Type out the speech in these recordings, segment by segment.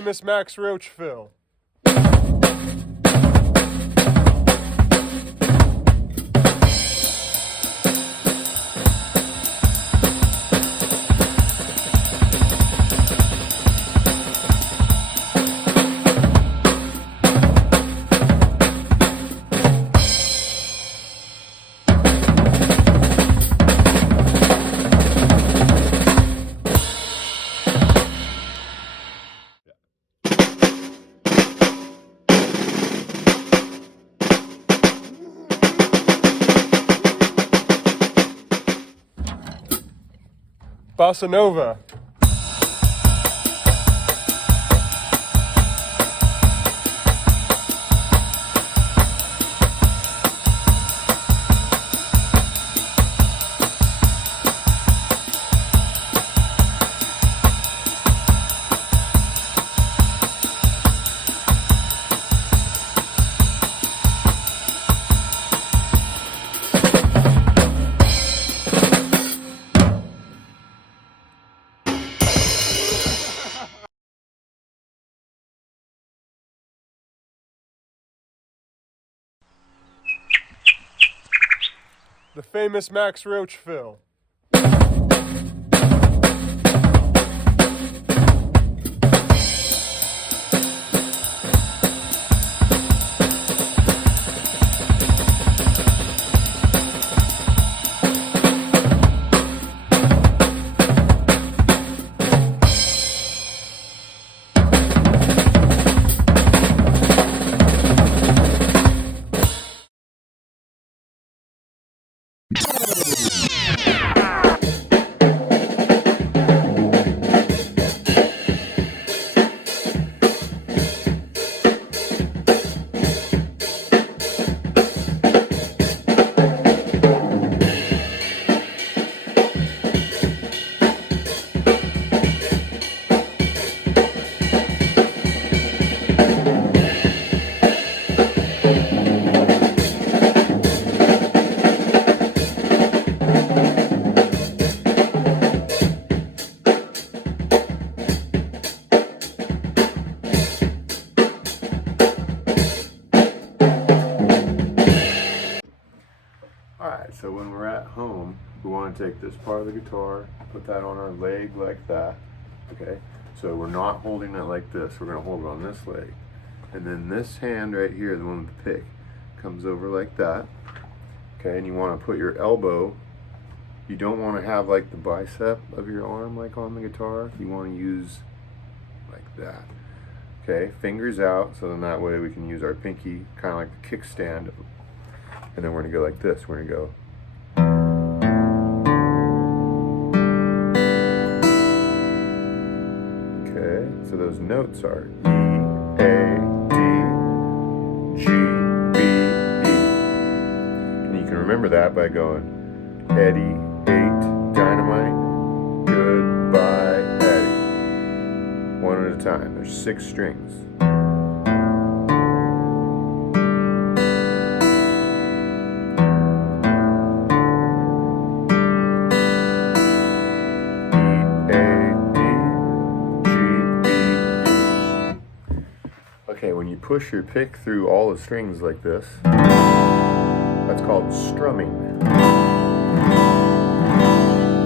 famous Max Roach fill. Bossa Nova. The famous Max Roach fill. Alright, so when we're at home, we want to take this part of the guitar, put that on our leg like that, okay? So we're not holding it like this, we're going to hold it on this leg. And then this hand right here, the one with the pick, comes over like that, okay? And you want to put your elbow, you don't want to have like the bicep of your arm like on the guitar, you want to use like that. Okay, fingers out, so then that way we can use our pinky, kind of like the kickstand. And then we're going to go like this. We're going to go. Okay, so those notes are E, A, D, G, B, E. And you can remember that by going Eddie, 8, dynamite, goodbye, Eddie. One at a time. There's 6 strings. Okay, when you push your pick through all the strings like this, that's called strumming.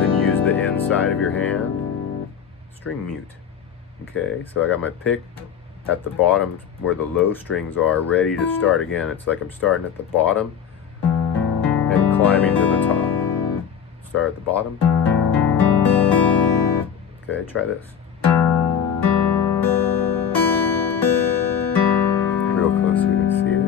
Then use the inside of your hand, string mute. Okay, so I got my pick at the bottom where the low strings are, ready to start again. It's like I'm starting at the bottom and climbing to the top. Start at the bottom. Okay, try this. Real close so you can see it.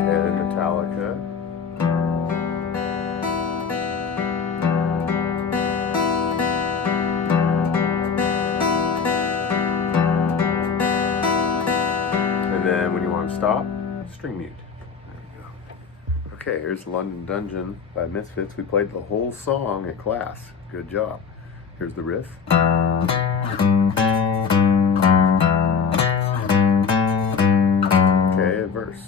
Okay, Metallica. And then when you want to stop, string mute. Okay, here's London Dungeon by Misfits. We played the whole song at class. Good job. Here's the riff. Okay, a verse.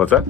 What's that?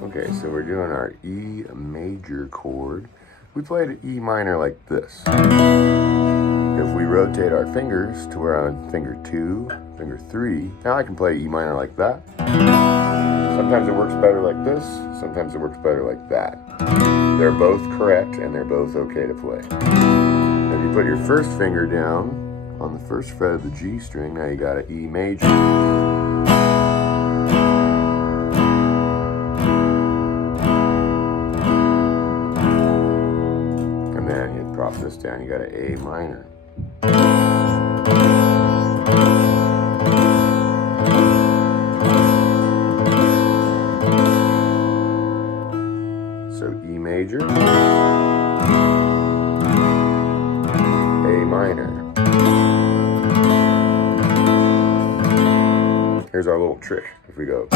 Okay, so we're doing our E major chord. We played an E minor like this. If we rotate our fingers to where I'm on finger 2, finger 3, now I can play E minor like that. Sometimes it works better like this, sometimes it works better like that. They're both correct and they're both okay to play. If you put your first finger down on the first fret of the G string, now you got an E major. Drop this down, you got an A minor. So E major, A minor. Here's our little trick. If we go